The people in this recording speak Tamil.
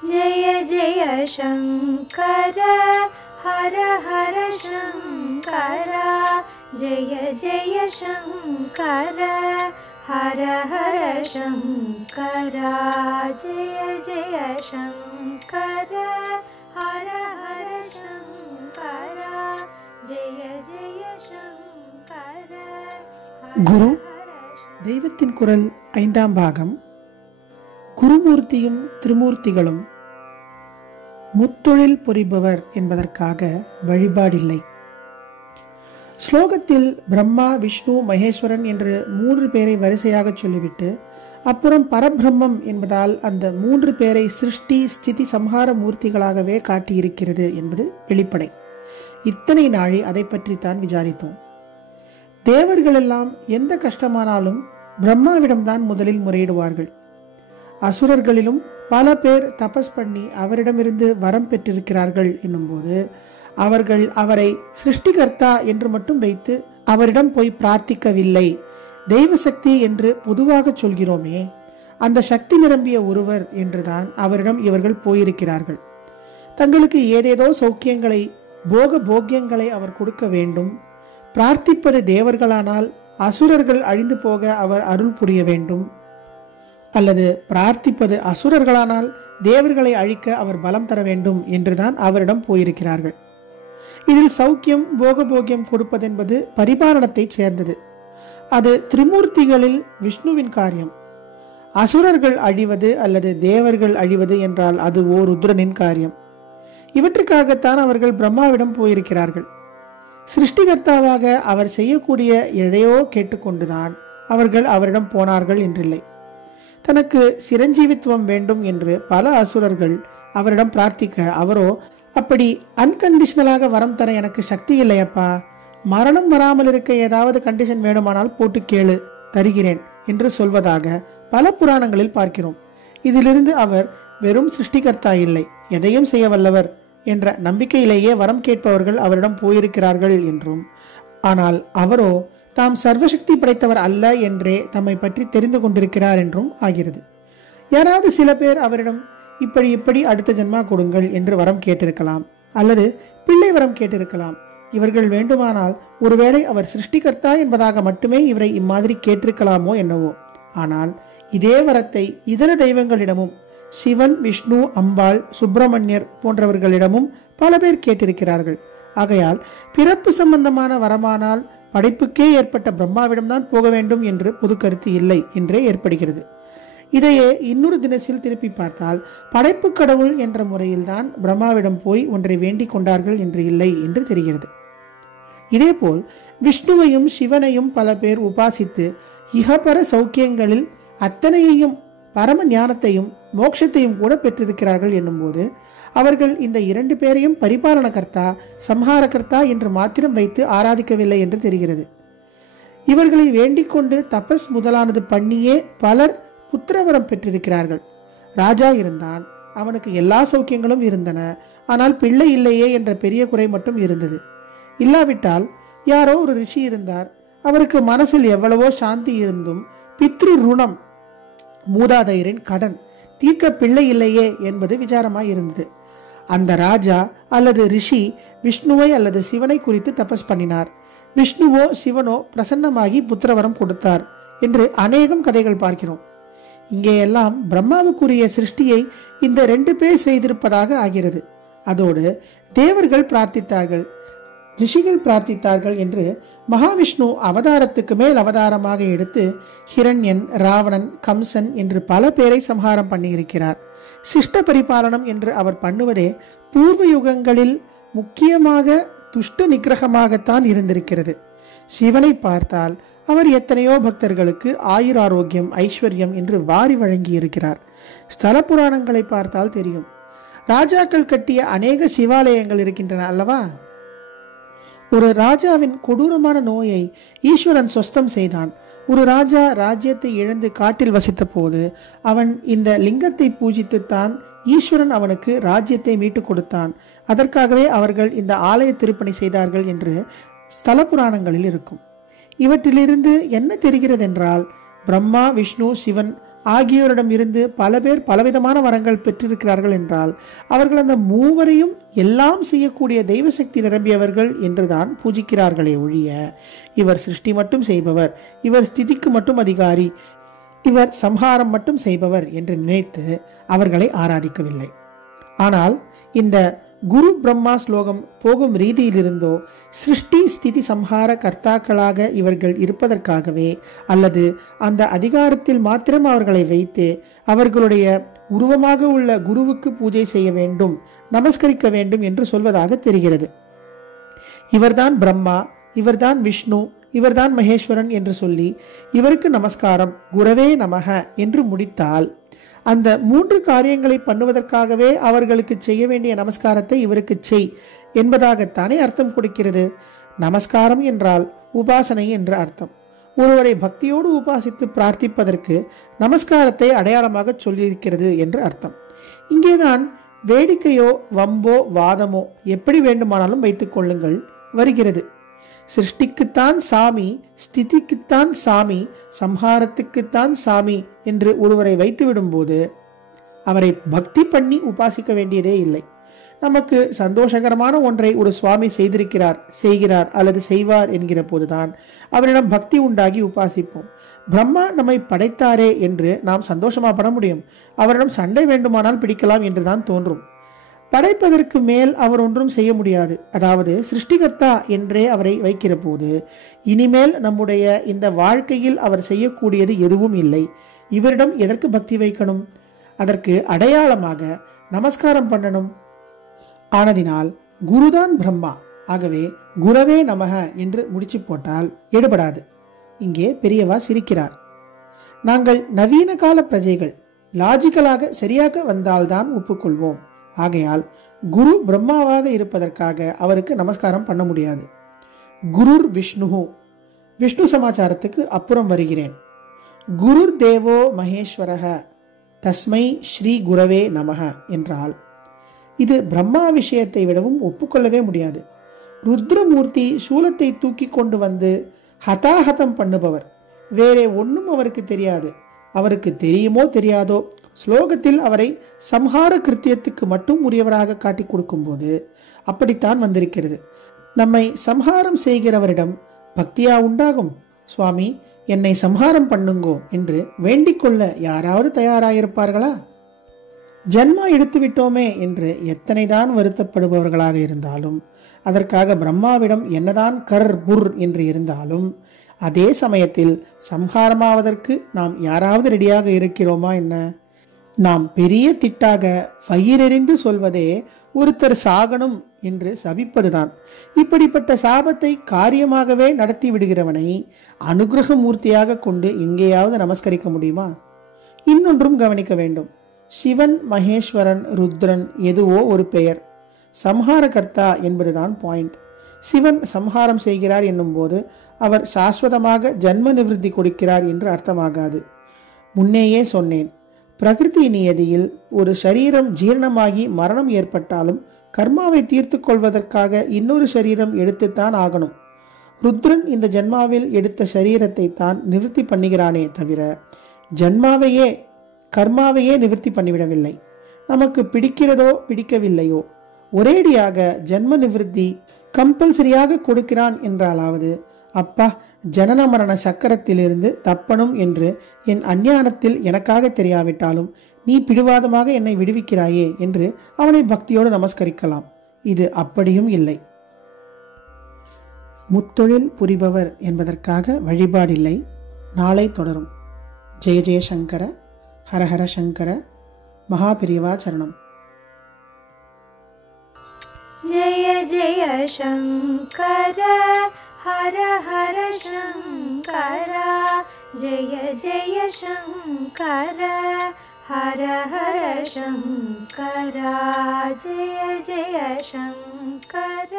जय जय शङ्कर हर हर शङ्कर जय जय शङ्कर हर हर शङ्कर जय जय शङ्कर हर हर शङ्कर जय जय शङ्कर குரு தெய்வத்தின் குரல் 5ஆம் பாகம். குருமூர்த்தியும் திருமூர்த்திகளும் முத்தொழில் புரிபவர் என்பதற்காக வழிபாடில்லை. ஸ்லோகத்தில் பிரம்மா, விஷ்ணு, மகேஸ்வரன் என்று 3 பேரை வரிசையாக சொல்லிவிட்டு அப்புறம் பரபிரம்மம் என்பதால் அந்த 3 பேரை சிருஷ்டி, ஸ்திதி, சம்ஹார மூர்த்திகளாகவே காட்டியிருக்கிறது என்பது வெளிப்படை. இத்தனை நாழி அதை பற்றித்தான் விசாரித்தோம். தேவர்களெல்லாம் எந்த கஷ்டமானாலும் பிரம்மாவிடம்தான் முதலில் முறையிடுவார்கள். அசுரர்களிலும் பல பேர் தபஸ் பண்ணி அவரிடமிருந்து வரம் பெற்றிருக்கிறார்கள் என்னும்போது அவர்கள் அவரை சிருஷ்டிகர்த்தா என்று மட்டும் வைத்து அவரிடம் போய் பிரார்த்திக்கவில்லை. தெய்வ சக்தி என்று பொதுவாக சொல்கிறோமே, அந்த சக்தி நிரம்பிய ஒருவர் என்றுதான் அவரிடம் இவர்கள் போயிருக்கிறார்கள். தங்களுக்கு ஏதேதோ சௌக்கியங்களை, போகியங்களை அவர் கொடுக்க வேண்டும். பிரார்த்திப்பது தேவர்களானால் அசுரர்கள் அழிந்து போக அவர் அருள் புரிய வேண்டும், அல்லது பிரார்த்திப்பது அசுரர்களானால் தேவர்களை அழிக்க அவர் பலம் தர வேண்டும் என்றுதான் அவரிடம் போயிருக்கிறார்கள். இதில் சௌக்கியம், போகியம் கொடுப்பதென்பது பரிபாலனத்தை சேர்ந்தது. அது திரிமூர்த்திகளில் விஷ்ணுவின் காரியம். அசுரர்கள் அழிவது அல்லது தேவர்கள் அழிவது என்றால் அது ஓர் ருத்ரனின் காரியம். இவற்றுக்காகத்தான் அவர்கள் பிரம்மாவிடம் போயிருக்கிறார்கள். சிருஷ்டிகர்த்தாவாக அவர் செய்யக்கூடிய எதையோ கேட்டுக்கொண்டுதான் அவர்கள் அவரிடம் போனார்கள் என்றில்லை. தனக்கு சிரஞ்சீவித்துவம் வேண்டும் என்று பல அசுரர்கள் அவரிடம் பிரார்த்திக்க அவரோ அப்படி அன்கண்டிஷனலாக வரம் தர எனக்கு சக்தி இல்லையப்பா, மரணம் வராமல் இருக்க ஏதாவது கண்டிஷன் வேணுமானால் போட்டு கேளு, தருகிறேன் என்று சொல்வதாக பல புராணங்களில் பார்க்கிறோம். இதிலிருந்து அவர் வெறும் சிருஷ்டிகர்த்தா இல்லை, எதையும் செய்ய வல்லவர் என்ற நம்பிக்கையிலேயே வரம் கேட்பவர்கள் அவரிடம் போயிருக்கிறார்கள் என்றும், ஆனால் அவரோ தாம் சர்வசக்தி படைத்தவர் அல்ல என்றே தம்மை பற்றி தெரிந்து கொண்டிருக்கிறார் என்றும் ஆகிறது. யாராவது சில பேர் அவரிடம் இப்படி அடுத்த ஜென்மா கொடுங்கள் என்று வரம் கேட்டிருக்கலாம், அல்லது பிள்ளை வரம் கேட்டிருக்கலாம். இவர்கள் வேண்டுமானால் ஒருவேளை அவர் சிருஷ்டிகர்த்தா என்பதாக மட்டுமே இவரை இம்மாதிரி கேட்டிருக்கலாமோ என்னவோ. ஆனால் இதே வரத்தை இதர தெய்வங்களிடமும், சிவன், விஷ்ணு, அம்பாள், சுப்பிரமணியர் போன்றவர்களிடமும் பல பேர் கேட்டிருக்கிறார்கள். ஆகையால் பிறப்பு சம்பந்தமான வரமானால் படைப்புக்கே ஏற்பட்ட பிரம்மாவிடம்தான் போக வேண்டும் என்று பொது கருத்து இல்லை என்றே ஏற்படுகிறது. இதையே இன்னொரு தினசில் திருப்பி பார்த்தால் படைப்பு கடவுள் என்ற முறையில்தான் பிரம்மாவிடம் போய் ஒன்றை வேண்டிக் கொண்டார்கள் என்று இல்லை என்று தெரிகிறது. இதேபோல் விஷ்ணுவையும் சிவனையும் பல பேர் உபாசித்து இகபர சௌக்கியங்களில் அத்தனையையும், பரம ஞானத்தையும் மோட்சத்தையும் கூட பெற்றிருக்கிறார்கள் என்னும்போது அவர்கள் இந்த 2 பேரையும் பரிபாலனகர்த்தா, சம்ஹாரகர்த்தா என்று மாத்திரம் வைத்து ஆராதிக்கவில்லை என்று தெரிகிறது. இவர்களை வேண்டிக் கொண்டு தபஸ் முதலானது பண்ணியே பலர் புத்திரவரம் பெற்றிருக்கிறார்கள். ராஜா இருந்தான், அவனுக்கு எல்லா சௌக்கியங்களும் இருந்தன, ஆனால் பிள்ளை இல்லையே என்ற பெரிய குறை மட்டும் இருந்தது. இல்லாவிட்டால் யாரோ ஒரு ரிஷி இருந்தார், அவருக்கு மனசில் எவ்வளவோ சாந்தி இருந்தும் பித்ரு ருணம், மூதாதையரின் கடன் தீர்க்க பிள்ளை இல்லையே என்பது விசாரமாய் இருந்தது. அந்த ராஜா அல்லது ரிஷி விஷ்ணுவை அல்லது சிவனை குறித்து தபஸ் பண்ணினார். விஷ்ணுவோ சிவனோ பிரசன்னமாகி புத்திரவரம் கொடுத்தார் என்று அநேகம் கதைகள் பார்க்கிறோம். இங்கேயெல்லாம் பிரம்மாவுக்குரிய சிருஷ்டியை இந்த 2 பேர் செய்திருப்பதாக ஆகிறது. அதோடு தேவர்கள் பிரார்த்தித்தார்கள், ரிஷிகள் பிரார்த்தித்தார்கள் என்று மகாவிஷ்ணு அவதாரத்துக்கு மேல் அவதாரமாக எடுத்து ஹிரண்யன், ராவணன், கம்சன் என்று பல பேரை சம்ஹாரம் பண்ணியிருக்கிறார். சிஷ்ட பரிபாலனம் என்று அவர் பண்ணுவதே பூர்வ யுகங்களில் முக்கியமாக துஷ்ட நிகிரகமாகத்தான் இருந்திருக்கிறது. சிவனை பார்த்தால் அவர் எத்தனையோ பக்தர்களுக்கு ஆயுராரோக்கியம், ஐஸ்வர்யம் என்று வாரி வழங்கி இருக்கிறார். ஸ்தல புராணங்களை பார்த்தால் தெரியும். ராஜாக்கள் கட்டிய அநேக சிவாலயங்கள் இருக்கின்றன அல்லவா? ஒரு ராஜாவின் கொடூரமான நோயை ஈஸ்வரன் சொஸ்தம் செய்தான். ஒரு ராஜா ராஜ்யத்தை இழந்து காட்டில் வசித்த போது அவன் இந்த லிங்கத்தை பூஜித்துத்தான் ஈஸ்வரன் அவனுக்கு ராஜ்யத்தை மீட்டு கொடுத்தான். அதற்காகவே அவர்கள் இந்த ஆலய திருப்பணி செய்தார்கள் என்று ஸ்தல புராணங்களில் இருக்கும். இவற்றிலிருந்து என்ன தெரிகிறது என்றால், பிரம்மா, விஷ்ணு, சிவன் ஆகியோரிடம் இருந்து பல பேர் பலவிதமான வரங்கள் பெற்றிருக்கிறார்கள் என்றால் அவர்கள் அந்த மூவரையும் எல்லாம் செய்யக்கூடிய தெய்வ சக்தி நிரம்பியவர்கள் என்றுதான் பூஜிக்கிறார்களே ஒழிய இவர் சிருஷ்டி மட்டும் செய்பவர், இவர் ஸ்திதிக்கு மட்டும் அதிகாரி, இவர் சம்ஹாரம் மட்டும் செய்பவர் என்று நினைத்து அவர்களை ஆராதிக்கவில்லை. ஆனால் இந்த குரு பிரம்மா ஸ்லோகம் போகும் ரீதியிலிருந்தோ சிருஷ்டி ஸ்திதி சம்ஹார கர்த்தாக்களாக இவர்கள் இருப்பதற்காகவே அல்லது அந்த அதிகாரத்தில் மாத்திரம் அவர்களை வைத்து அவர்களுடைய உருவமாக உள்ள குருவுக்கு பூஜை செய்ய வேண்டும், நமஸ்கரிக்க வேண்டும் என்று சொல்வதாக தெரிகிறது. இவர்தான் பிரம்மா, இவர்தான் விஷ்ணு, இவர்தான் மகேஸ்வரன் என்று சொல்லி இவருக்கு நமஸ்காரம், குரவே நமக என்று முடித்தால் அந்த 3 காரியங்களை பண்ணுவதற்காகவே அவர்களுக்கு செய்ய வேண்டிய நமஸ்காரத்தை இவருக்கு செய் என்பதாகத்தானே அர்த்தம் கொடுக்கிறது. நமஸ்காரம் என்றால் உபாசனை என்று அர்த்தம். ஒருவரை பக்தியோடு உபாசித்து பிரார்த்திப்பதற்கு நமஸ்காரத்தை அடையாளமாக சொல்லியிருக்கிறது என்று அர்த்தம். இங்கேதான் வேடிக்கையோ வம்போ வாதமோ எப்படி வேண்டுமானாலும் வைத்துக் கொள்ளுங்கள் வருகிறது. சிருஷ்டிக்குத்தான் சாமி, ஸ்திதிக்குத்தான் சாமி, சம்ஹாரத்துக்குத்தான் சாமி என்று ஒருவரை வைத்து விடும்போது அவரை பக்தி பண்ணி உபாசிக்க வேண்டியதே இல்லை. நமக்கு சந்தோஷகரமான ஒன்றை ஒரு சுவாமி செய்திருக்கிறார், செய்கிறார் அல்லது செய்வார் என்கிற போதுதான் அவரிடம் பக்தி உண்டாகி உபாசிப்போம். பிரம்மா நம்மை படைத்தாரே என்று நாம் சந்தோஷமா பட முடியும். அவரிடம் சண்டை வேண்டுமானால் பிடிக்கலாம் என்றுதான் தோன்றும். படைப்பதற்கு மேல் அவர் ஒன்றும் செய்ய முடியாது. அதாவது சிருஷ்டிகர்த்தா என்றே அவரை வைக்கிற போது இனிமேல் நம்முடைய இந்த வாழ்க்கையில் அவர் செய்யக்கூடியது எதுவும் இல்லை. இவரிடம் எதற்கு பக்தி வைக்கணும்? அதற்கு அடையாளமாக நமஸ்காரம் பண்ணணும். ஆனதினால் குருதான் பிரம்மா, ஆகவே குரவே நமக என்று முடிச்சு போட்டால் எடுபடாது. இங்கே பெரியவா சிரிக்கிறார். நாங்கள் நவீன கால பிரஜைகள், லாஜிக்கலாக சரியாக வந்தால்தான் ஒப்புக்கொள்வோம். ஆகையால் குரு பிரம்மாவாக இருப்பதற்காக அவருக்கு நமஸ்காரம் பண்ண முடியாது. குருர் விஷ்ணு, விஷ்ணு சமாச்சாரத்துக்கு அப்புறம் வருகிறேன். குருர் தேவோ மகேஸ்வரக தஸ்மை ஸ்ரீ குரவே நமக என்றால் இது பிரம்மா விஷயத்தை விடவும் ஒப்புக்கொள்ளவே முடியாது. ருத்ரமூர்த்தி சூலத்தை தூக்கி கொண்டு வந்து ஹதாஹதம் பண்ணுபவர். வேறே ஒன்றும் அவருக்கு தெரியாது. அவருக்கு தெரியுமோ தெரியாதோ ஸ்லோகத்தில் அவரை சம்ஹார கிருத்தியத்துக்கு மட்டும் உரியவராக காட்டி கொடுக்கும் போது அப்படித்தான் வந்திருக்கிறது. நம்மை சம்ஹாரம் செய்கிறவரிடம் பக்தியா உண்டாகும்? சுவாமி என்னை சம்ஹாரம் பண்ணுங்கோ என்று வேண்டிக் கொள்ள யாராவது தயாராயிருப்பார்களா? ஜன்மா எடுத்து விட்டோமே என்று எத்தனைதான் வருத்தப்படுபவர்களாக இருந்தாலும், அதற்காக பிரம்மாவிடம் என்னதான் கர் புர் என்று இருந்தாலும், அதே சமயத்தில் சம்ஹாரமாவதற்கு நாம் யாராவது ரெடியாக இருக்கிறோமா என்ன? நாம் பெரிய திட்டாக வயிறெறிந்து சொல்வதே ஒருத்தர் சாகணும் என்று சபிப்பதுதான். இப்படிப்பட்ட சாபத்தை காரியமாகவே நடத்தி விடுகிறவனை அனுகிரக மூர்த்தியாக கொண்டு எங்கேயாவது நமஸ்கரிக்க முடியுமா? இன்னொன்றும் கவனிக்க வேண்டும். சிவன், மகேஸ்வரன், ருத்ரன் எதுவோ ஒரு பெயர். சம்ஹாரகர்த்தா என்பதுதான் பாயிண்ட். சிவன் சம்ஹாரம் செய்கிறார் என்னும் போது அவர் சாஸ்வதமாக ஜன்ம நிவிருத்தி கொடுக்கிறார் என்று அர்த்தமாகாது. முன்னேயே சொன்னேன், பிரகிருதி நியதியில் ஒரு சரீரம் ஜீரணமாகி மரணம் ஏற்பட்டாலும் கர்மாவை தீர்த்து கொள்வதற்காக இன்னொரு சரீரம் எடுத்துத்தான் ஆகணும். ருத்ரன் இந்த ஜன்மாவில் எடுத்த சரீரத்தை தான் நிவர்த்தி பண்ணுகிறானே தவிர ஜன்மாவையே கர்மாவையே நிவர்த்தி பண்ணிவிடவில்லை. நமக்கு பிடிக்கிறதோ பிடிக்கவில்லையோ ஒரேடியாக ஜன்ம நிவர்த்தி கம்பல்சரியாக கொடுக்கிறான் என்றாலாவது அப்பா ஜனன மரண சக்கரத்திலிருந்து தப்பணும் என்று என் அஞ்ஞானத்தில் எனக்காக தெரியாவிட்டாலும் நீ பிடிவாதமாக என்னை விடுவிக்கிறாயே என்று அவனை பக்தியோடு நமஸ்கரிக்கலாம். இது அப்படியும் இல்லை. முத்தொழில் புரிபவர் என்பதற்காக வழிபாடில்லை. நாளை தொடரும். ஜெய ஜெய சங்கர, ஹரஹர சங்கர, மகாபிரிவா சரணம். जय जय शङ्कर हर हर शङ्कर, जय जय शङ्कर हर हर शङ्कर, जय जय शङ्कर.